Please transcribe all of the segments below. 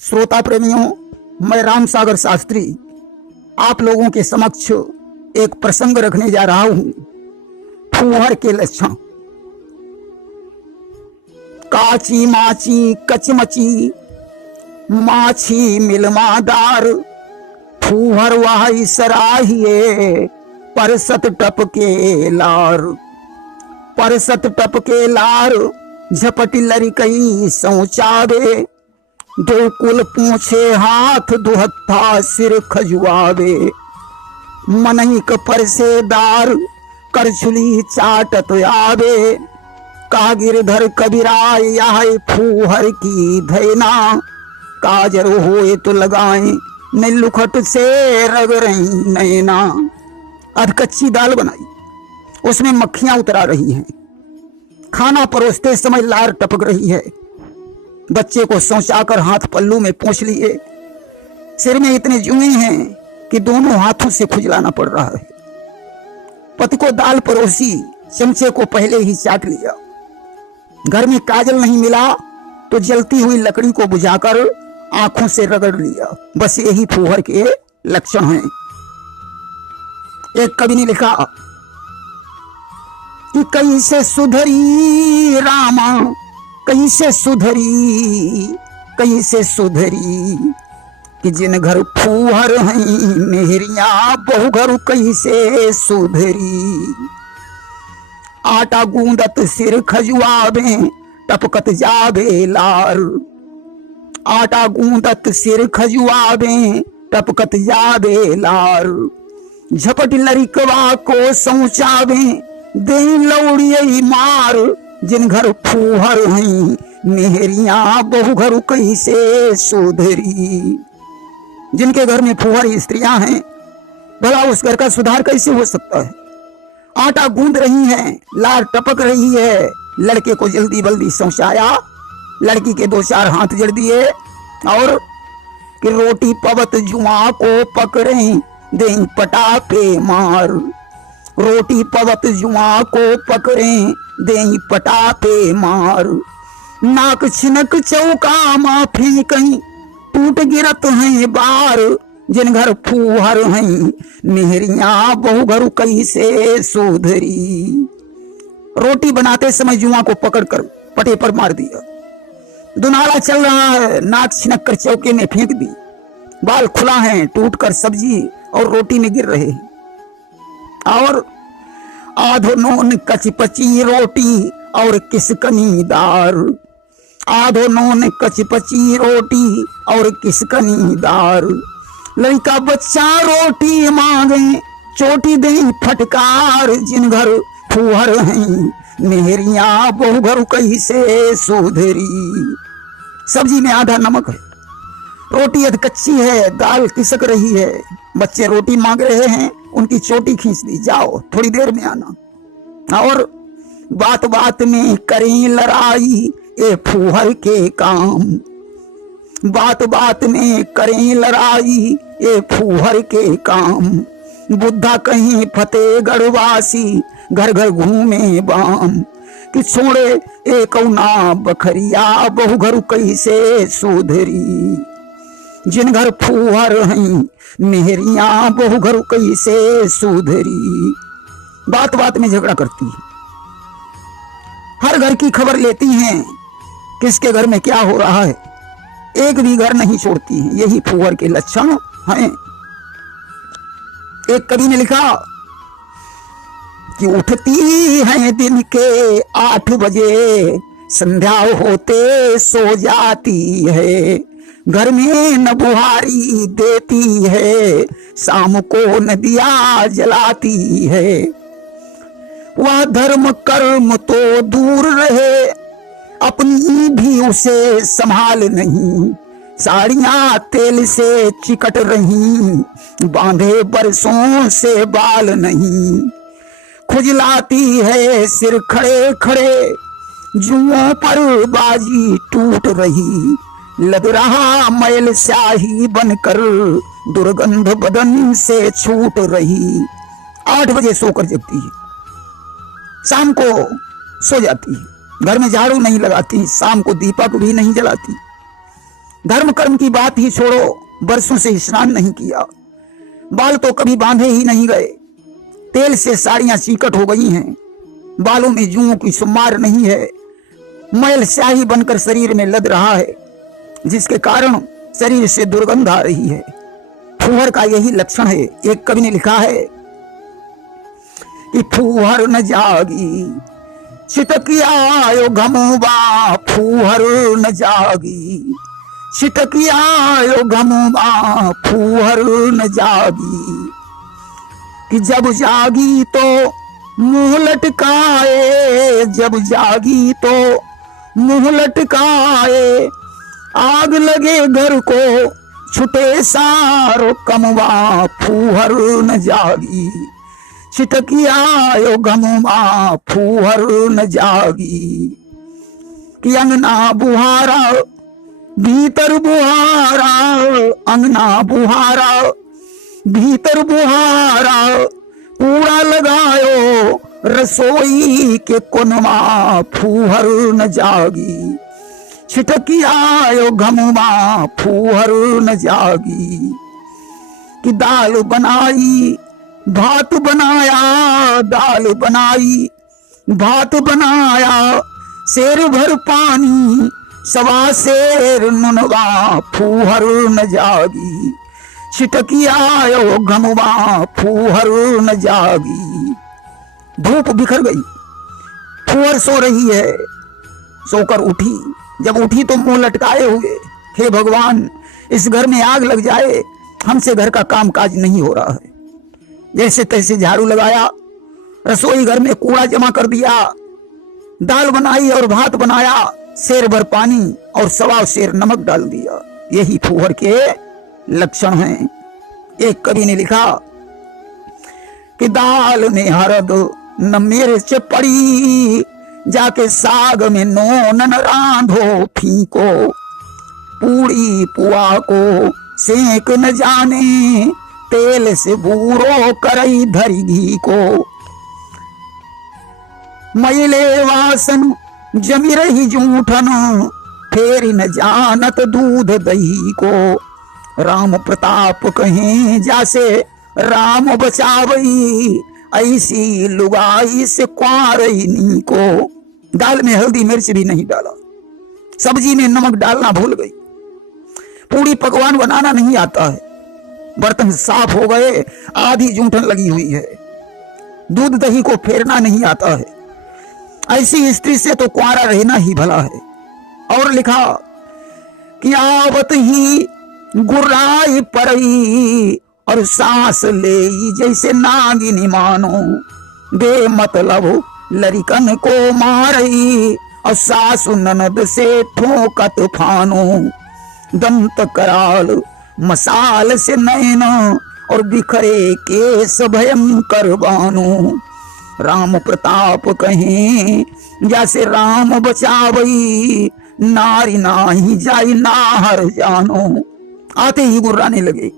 श्रोता प्रेमियों, मैं राम सागर शास्त्री आप लोगों के समक्ष एक प्रसंग रखने जा रहा हूं। फूहर के लक्षण। काची माची कचमची माछी मिलमादार, फूहर वाही सराहिए परसत टपके लार। परसत टपके लार झपटी लड़कई सौचावे, दो कुल पूछे हाथ दुहत्था सिर खजुआवे। मनईक परसेदार करछुली चाटत आवे, कागिरधर कबीरा यह फूहर की धैना। काजर होए तो लगाए न लुखट से रग रही नैना। अध कच्ची दाल बनाई, उसमें मक्खियां उतरा रही हैं। खाना परोसते समय लार टपक रही है। बच्चे को सौंचाकर हाथ पल्लू में पोंछ लिए। सिर में इतने जुए हैं कि दोनों हाथों से खुजलाना पड़ रहा है। पति को दाल परोसी, चमचे को पहले ही चाट लिया। घर में काजल नहीं मिला तो जलती हुई लकड़ी को बुझाकर आंखों से रगड़ लिया। बस यही फूहर के लक्षण हैं। एक कवि ने लिखा कि कैसे सुधरी रामा, कैसे सुधरी, कैसे सुधरी, कि जिन घर फूहर हैं मेहरिया बहु घर कैसे सुधरी। आटा गूंदत सिर खजुआवे टपकत जावे लार। आटा गूंदत सिर खजुआवे टपकत जावे लार। झपट लड़कवा को सौचावे दे लौड़ियई मार। जिन घर फूहर हैं मेहरिया बहु घर कैसे सुधरी। जिनके घर में फूहर स्त्रियां हैं, भला उस घर का सुधार कैसे हो सकता है। आटा गूंद रही हैं, लार टपक रही है। लड़के को जल्दी बल्दी समझाया, लड़की के दो चार हाथ जड़ दिए और कि रोटी पवत जुआ को पकड़े दे पटापे मार। रोटी पवत जुआ को पकड़े दे पटापे मार। नाक छिनक चौका मा फेंकई टूट गिरत हैं बार। जिन घर फूहर हैं मेहरिया बहु घर कैसे सुधरी। रोटी बनाते समय जुआ को पकड़कर पटे पर मार दिया। दुनाला चल रहा है, नाक छिनक कर चौके में फेंक दी। बाल खुला है, टूट कर सब्जी और रोटी में गिर रहे हैं। और आधो नोन कचपची रोटी और किसकनी दार। आधो नोन कचपची रोटी और किसकनी दार। लड़का बच्चा रोटी मांगे चोटी दे फटकार। जिन घर फूहर हैं मेहरिया बहु घर कैसे सुधरी। सब्जी में आधा नमक है, रोटी अध कच्ची है, दाल खिसक रही है। बच्चे रोटी मांग रहे हैं, उनकी चोटी खींच दी, जाओ थोड़ी देर में आना। और बात बात में करें लड़ाई ए फूहर के काम। बात बात में करें लड़ाई ए फूहर के काम। बुद्धा कहीं फतेहगढ़वासी घर घर घूमे बाम। कि छोड़े एक ना बखरिया बहु घर कैसे सुधरी। जिन घर फूहर हैं मेहरिया बहु घर कैसे सुधरी। बात बात में झगड़ा करती है, हर घर की खबर लेती हैं, किसके घर में क्या हो रहा है, एक भी घर नहीं छोड़ती है। यही फूहर के लक्षण हैं। एक कवि ने लिखा कि उठती है दिन के 8 बजे, संध्या होते सो जाती है। घर में न बुहारी देती है, शाम को न दिया जलाती है। वह धर्म कर्म तो दूर रहे, अपनी भी उसे संभाल नहीं। साड़ियां तेल से चिकट रही, बांधे बरसों से बाल नहीं। खुजलाती है सिर खड़े खड़े, जुओं पर बाजी टूट रही। लग रहा मैल स्याही बनकर, दुर्गंध बदन से छूट रही। 8 बजे सोकर जगती है, शाम को सो जाती है। घर में झाड़ू नहीं लगाती, शाम को दीपक भी नहीं जलाती। धर्म कर्म की बात ही छोड़ो, बरसों से स्नान नहीं किया, बाल तो कभी बांधे ही नहीं गए, तेल से साड़ियां चीकट हो गई हैं, बालों में जुओं की सुमार नहीं है, मैल स्याही बनकर शरीर में लद रहा है, जिसके कारण शरीर से दुर्गंध आ रही है। फूहर का यही लक्षण है। एक कवि ने लिखा है कि फूहर न जागी छिटकियायो घमुबा, फूहर न जागी छिटकियायो घमुबा, फूहर न जागी। कि जब जागी तो मुंह लटकाए, जब जागी तो मुंह लटकाए, आग लगे घर को छुटे सारो कमवा, फूहर न जागी छिटकियायो घमुबा, फूहर न जागी। कि अंगना बुहारा भीतर बुहारा, अंगना बुहारा भीतर बुहारा, कूड़ा लगायो रसोई के कोनवा, फूहर न जागी छिटकियायो घमुबा, फूहर न जागी। कि दाल बनाई भात बनाया, दाल बनाई भात बनाया, शेर भर पानी सवा शेर नुनवा, फूहर न जागी छिटकियायो घमुबा, फूहर न जागी। धूप बिखर गई, फूहर सो रही है, सोकर उठी, जब उठी तो मुंह लटकाए हुए, हे भगवान इस घर में आग लग जाए, हमसे घर का काम काज नहीं हो रहा है। जैसे तैसे झाड़ू लगाया, रसोई घर में कूड़ा जमा कर दिया, दाल बनाई और भात बनाया, शेर भर पानी और सवा शेर नमक डाल दिया। यही फूहर के लक्षण हैं। एक कवि ने लिखा कि दाल में हरद न मिर्च पड़ी, जाके साग में नोन न रांधो फीको, पूड़ी पुआ को सेक न जाने, तेल से बूरो करई धरी घी को। मैले वासन जमी रही जूठन, फेरी न जानत दूध दही को। राम प्रताप कहें जासे राम बचावई, ऐसी लुगाई से क्वारई को। दाल में हल्दी मिर्च भी नहीं डाला, सब्जी में नमक डालना भूल गई, पूरी पकवान बनाना नहीं आता है, बर्तन साफ हो गए, आधी जूठन लगी हुई है, दूध दही को फेरना नहीं आता है। ऐसी स्त्री से तो कुंवारा रहना ही भला है। और लिखा कि आवत ही गुर्राई परई, और सांस ले जैसे नागिनी मानो, बेमतलब लड़कन को मारई, और सासु ननद से ठोकत फानो। दंत कराल मसाल से नैन, और बिखरे केस भयंकर बानो। राम प्रताप कहें जैसे राम बचावई, नारी नाही जाई नाहर जानो। आते ही गुर्राने लगे,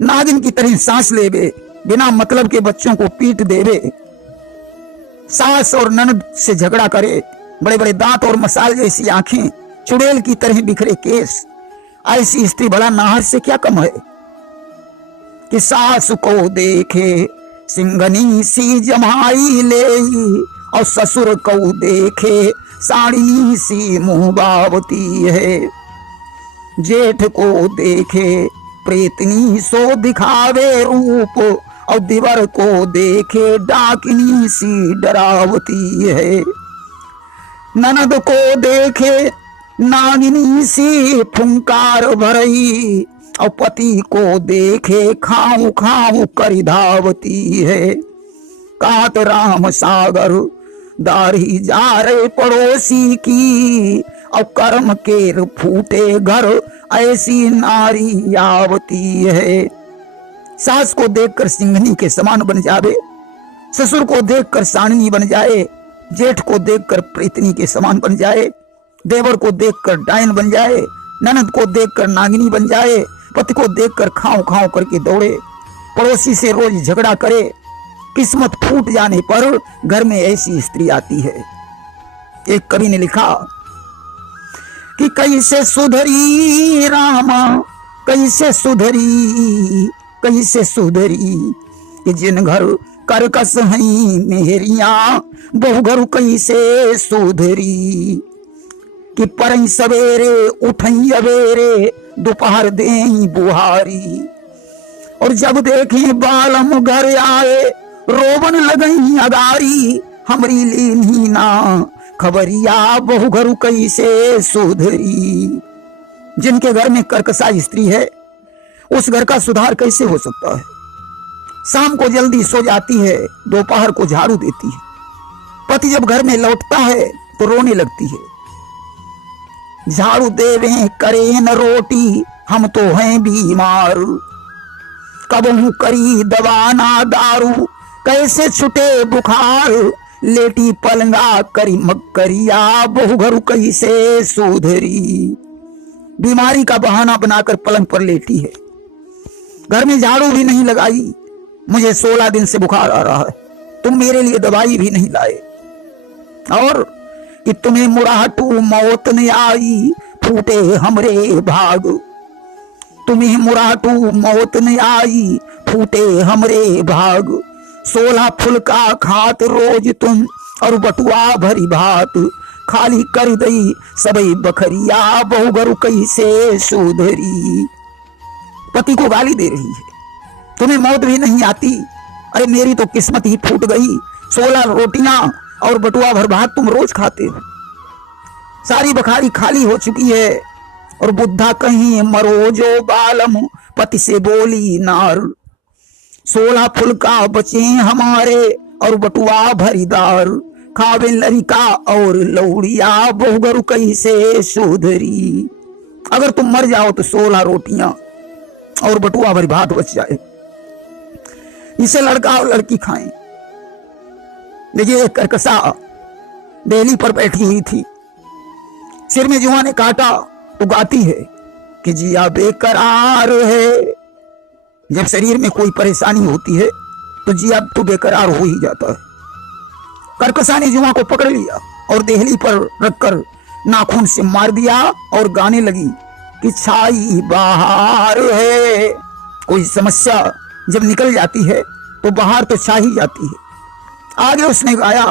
नागिन की तरह सांस लेवे, बिना मतलब के बच्चों को पीट देवे, सास और ननद से झगड़ा करे, बड़े बड़े दांत और मसाल जैसी आंखें, चुड़ैल की तरह बिखरे केस। ऐसी स्त्री भला नाहर से क्या कम है। कि सास को देखे सिंगनी सी जमाई ले, और ससुर को देखे साड़ी सी मुंह बावती है। जेठ को देखे प्रेतनी सो दिखावे रूप, और दिवर को देखे डाकिनी सी डरावती है। ननद को देखे नागिनी सी फुंकार भरई, और पति को देखे खाऊं खाऊं करी धावती है। कात राम सागर दारी जा रहे पड़ोसी की, और कर्म केर फूटे घर ऐसी नारी आवती है। सास को देखकर सिंघनी के समान बन जावे, ससुर को देखकर साननी बन जाए, जेठ को देखकर प्रेतनी के समान बन जाए, देवर को देखकर डायन बन जाए, ननद को देखकर नागिनी बन जाए, पति को देखकर खाओ खाओ करके दौड़े, पड़ोसी से रोज झगड़ा करे। किस्मत फूट जाने पर घर में ऐसी स्त्री आती है। एक कवि ने लिखा कि कैसे सुधरी रामा, कैसे सुधरी, कैसे सुधरी कि जिन घर करकस हई मेहरिया, बहु घर कैसे सुधरी कि परई सवेरे उठई अवेरे, दोपहर देई बुहारी, और जब देखे बालम घर आए, रोवन लगई अगारी, हमरी लीनी ना खबरिया, बहु घर कैसे सुधरी। जिनके घर में कर्कशा स्त्री है, उस घर का सुधार कैसे हो सकता है। शाम को जल्दी सो जाती है, दोपहर को झाड़ू देती है, पति जब घर में लौटता है तो रोने लगती है। झाड़ू देवे करे न रोटी, हम तो हैं बीमार, कबहू करी दवा ना दारू, कैसे छुटे बुखार, लेटी पलंगा करी मक्करिया, बहु घर कैसे सुधरी। बीमारी का बहाना बनाकर पलंग पर लेटी है, घर में झाड़ू भी नहीं लगाई, मुझे 16 दिन से बुखार आ रहा है, तुम मेरे लिए दवाई भी नहीं लाए, और कि तुम्हें मुराटू मौत न आई, फूटे हमरे भाग, तुम्हें मुराटू मौत न आई, फूटे हमरे भाग, 16 फुलका खात रोज तुम, और बटुआ भरी भात, खाली कर दई सबई बखरिया, बहु घर कैसे सुधरी। पति को गाली दे रही है, तुम्हें मौत भी नहीं आती, अरे मेरी तो किस्मत ही फूट गई, 16 रोटियां और बटुआ भर भात तुम रोज खाते हो, सारी बखारी खाली हो चुकी है, और बुद्धा कहीं मरो जो बालम, पति से बोली नार, 16 फुलका बचे हमारे, और बटुआ भरीदार, खावे लड़का और लौड़िया, बहु घर कैसे सुधरी। अगर तुम मर जाओ तो 16 रोटियां और बटुआ भरी भात बच जाए, इसे लड़का और लड़की खाएं। देखिए कर्कशा देहली पर बैठी हुई थी, सिर में जुआ ने काटा तो गाती है कि जिया बेकरार है। जब शरीर में कोई परेशानी होती है तो जिया तो बेकरार हो ही जाता है। कर्कशा ने जुआ को पकड़ लिया और देहली पर रखकर नाखून से मार दिया और गाने लगी कि छाई बाहर है। कोई समस्या जब निकल जाती है तो बाहर तो छा ही जाती है। आगे उसने गाया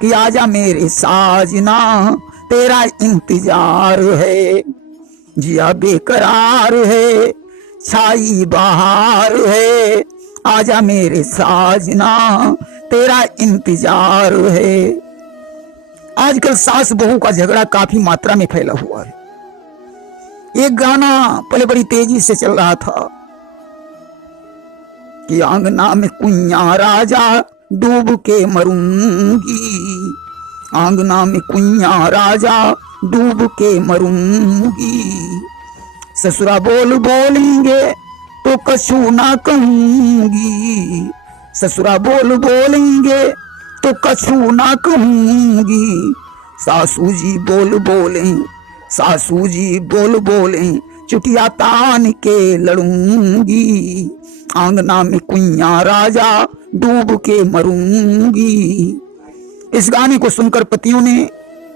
कि आजा मेरे साजना, तेरा इंतजार है, जिया बेकरार है, छाई बाहर है, आजा मेरे साजना, तेरा इंतजार है। आजकल सास बहू का झगड़ा काफी मात्रा में फैला हुआ है। एक गाना पहले बड़ी तेजी से चल रहा था कि आंगना में कुइया राजा, डूब के मरूंगी, आंगना में कुइया राजा, डूब के मरूंगी, ससुरा बोल बोलेंगे तो कछु ना कहूंगी, ससुरा बोल बोलेंगे तो कछु ना कहूंगी, सासू जी बोल बोले, सासू जी बोल बोले, चुटिया तान के लड़ूंगी, आंगना में कुइया राजा, डूब के मरूंगी। इस गाने को सुनकर पतियों ने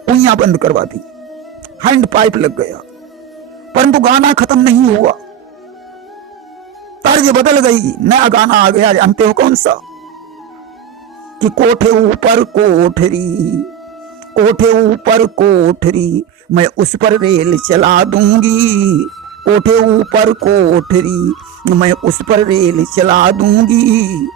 कुइया बंद करवा दी, हैंड पाइप लग गया, परंतु गाना खत्म नहीं हुआ, तर्ज बदल गई, नया गाना आ गया। जानते हो कौन सा? कि कोठे ऊपर कोठरी, कोठे ऊपर कोठरी, मैं उस पर रेल चला दूंगी, कोठे ऊपर कोठरी, मैं उस पर रेल चला दूंगी,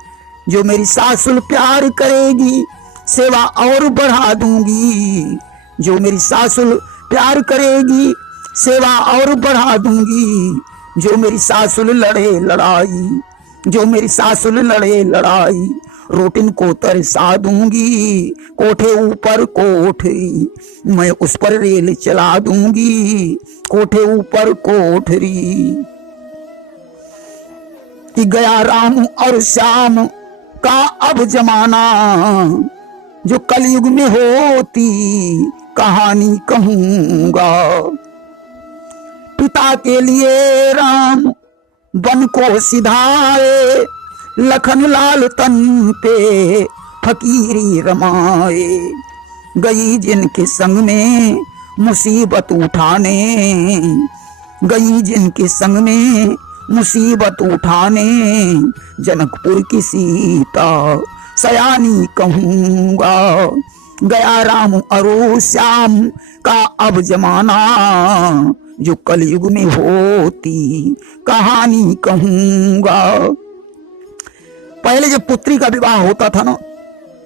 जो मेरी सासुल प्यार करेगी सेवा और बढ़ा दूंगी, जो मेरी सासुल प्यार करेगी सेवा और बढ़ा दूंगी, जो मेरी सासुल लड़े लड़ाई, जो मेरी सासुल लड़े लड़ाई, रोटिन को तरसा दूंगी, कोठे ऊपर कोठरी, मैं उस पर रेल चला दूंगी, कोठे ऊपर कोठरी। कि गया राम और श्याम का अब जमाना, जो कलयुग में होती कहानी कहूंगा, पिता के लिए राम वन को सिधाए, लखन लाल तन पे फकीरी रमाए, गई जिनके संग में मुसीबत उठाने, गई जिनके संग में मुसीबत उठाने, जनकपुर की सीता सयानी कहूंगा, गया राम अरो श्याम का अब जमाना, जो कलयुग में होती कहानी कहूंगा। पहले जब पुत्री का विवाह होता था ना,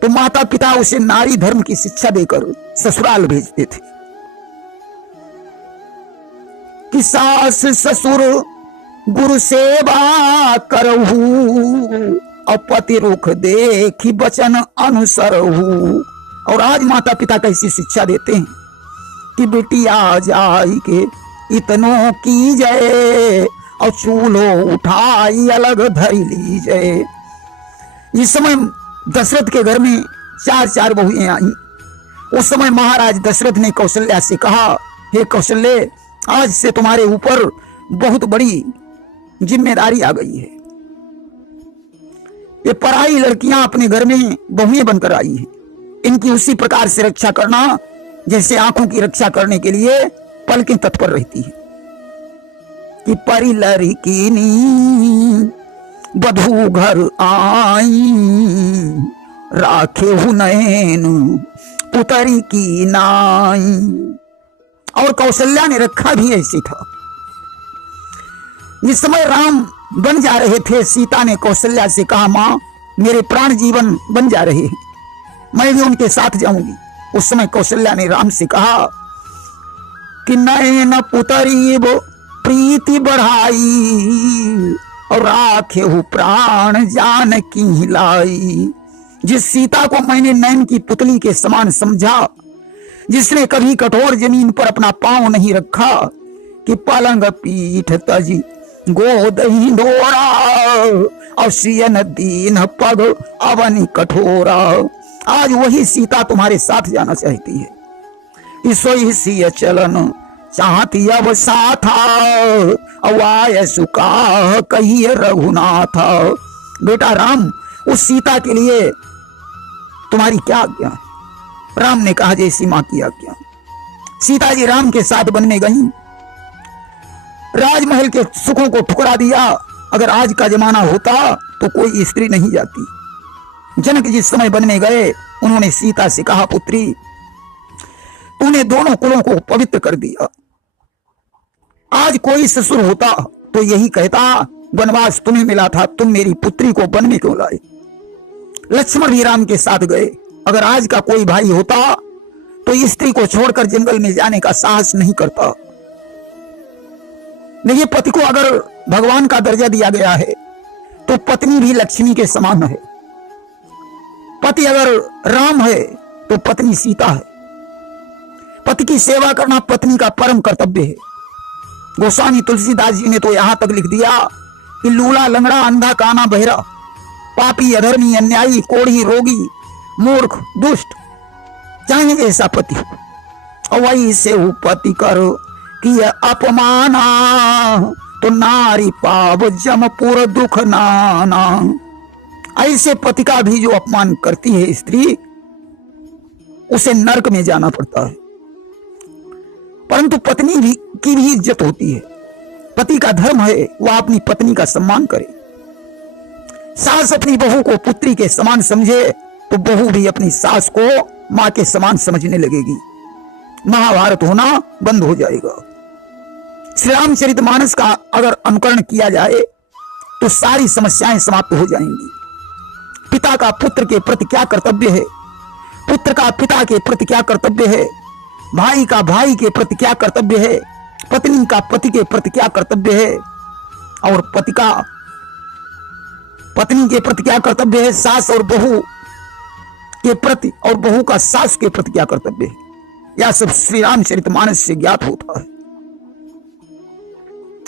तो माता पिता उसे नारी धर्म की शिक्षा देकर ससुराल भेजते थे कि सास ससुर गुरु सेवा करहु, और पति रुख देखी बचन अनुसरहु। और आज माता पिता कैसी शिक्षा देते हैं कि बेटिया जाई के इतनों की जय, और चूल्हो उठाई अलग धरी ली जय। इस समय दशरथ के घर में 4 बहुएं आई। उस समय महाराज दशरथ ने कौशल्या से कहा, हे कौशल्य, आज से तुम्हारे ऊपर बहुत बड़ी जिम्मेदारी आ गई है। ये पराई लड़कियां अपने घर में बहुएं बनकर आई हैं। इनकी उसी प्रकार से रक्षा करना जैसे आंखों की रक्षा करने के लिए पलकें तत्पर रहती है। कि परी लड़कीनी बधू घर आई, राखे हुनैन पुतरी की नाई। और कौशल्या ने रखा भी ऐसी था। जिस समय राम बन जा रहे थे, सीता ने कौशल्या से कहा, मां मेरे प्राण जीवन बन जा रहे हैं, मैं भी उनके साथ जाऊंगी। उस समय कौशल्या ने राम से कहा कि नयन पुतरी प्रीति बढ़ाई, और राखे हु प्राण जान की हिलाई। जिस सीता को मैंने नयन की पुतली के समान समझा, जिसने कभी कठोर जमीन पर अपना पांव नहीं रखा, कि पलंग पीठ तजी गोद हिंडोरा, और सियन दीन पग अवनि कठोरा। आज वही सीता तुम्हारे साथ जाना चाहती है। सोई सिय चलन चाहती अब साथा, अवाय सुका कहिए रघुनाथ। बेटा राम, उस सीता के लिए तुम्हारी क्या आज्ञा? राम ने कहा, जैसी मां की आज्ञा। सीता जी राम के साथ वन में गईं, राजमहल के सुखों को ठुकरा दिया। अगर आज का जमाना होता तो कोई स्त्री नहीं जाती। जनक जिस समय वन में गए, उन्होंने सीता से कहा, पुत्री तूने दोनों कुलों को पवित्र कर दिया। आज कोई ससुर होता तो यही कहता, वनवास तुम्हें मिला था, तुम मेरी पुत्री को वन में क्यों लाए। लक्ष्मण भी राम के साथ गए। अगर आज का कोई भाई होता तो स्त्री को छोड़कर जंगल में जाने का साहस नहीं करता। देखिए, पति को अगर भगवान का दर्जा दिया गया है तो पत्नी भी लक्ष्मी के समान है। पति अगर राम है तो पत्नी सीता है। पति की सेवा करना पत्नी का परम कर्तव्य है। गोस्वामी तुलसीदास जी ने तो यहां तक लिख दिया कि लूला लंगड़ा अंधा काना बहरा, पापी अधर्मी अन्यायी कोढ़ी रोगी मूर्ख दुष्ट, चाहे ऐसा पति हो, और वही से पति करो कि अपमाना, तो नारी पाव जमपुर दुख नाना। ऐसे पति का भी जो अपमान करती है स्त्री, उसे नरक में जाना पड़ता है। परंतु पत्नी भी की भी इज्जत होती है। पति का धर्म है वह अपनी पत्नी का सम्मान करे। सास अपनी बहू को पुत्री के समान समझे तो बहू भी अपनी सास को मां के समान समझने लगेगी। महाभारत होना बंद हो जाएगा। श्री रामचरितमानस का अगर अनुकरण किया जाए तो सारी समस्याएं समाप्त हो जाएंगी। पिता का पुत्र के प्रति क्या कर्तव्य है, पुत्र का पिता के प्रति क्या कर्तव्य है, भाई का भाई के प्रति क्या कर्तव्य है, पत्नी का पति के प्रति क्या कर्तव्य है, और पति का पत्नी के प्रति क्या कर्तव्य है, सास और बहू के प्रति, और बहू का सास के प्रति क्या कर्तव्य है, यह सब श्री रामचरितमानस से ज्ञात होता है।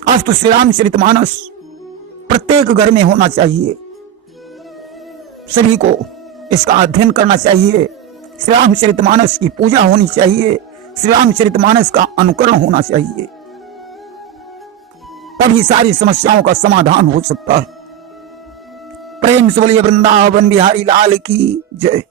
आज तो श्री रामचरितमानस प्रत्येक घर में होना चाहिए। सभी को इसका अध्ययन करना चाहिए। श्री रामचरितमानस की पूजा होनी चाहिए। श्री रामचरितमानस का अनुकरण होना चाहिए। तभी सारी समस्याओं का समाधान हो सकता है। प्रेम से बोलिए वृंदावन बिहारी लाल की जय।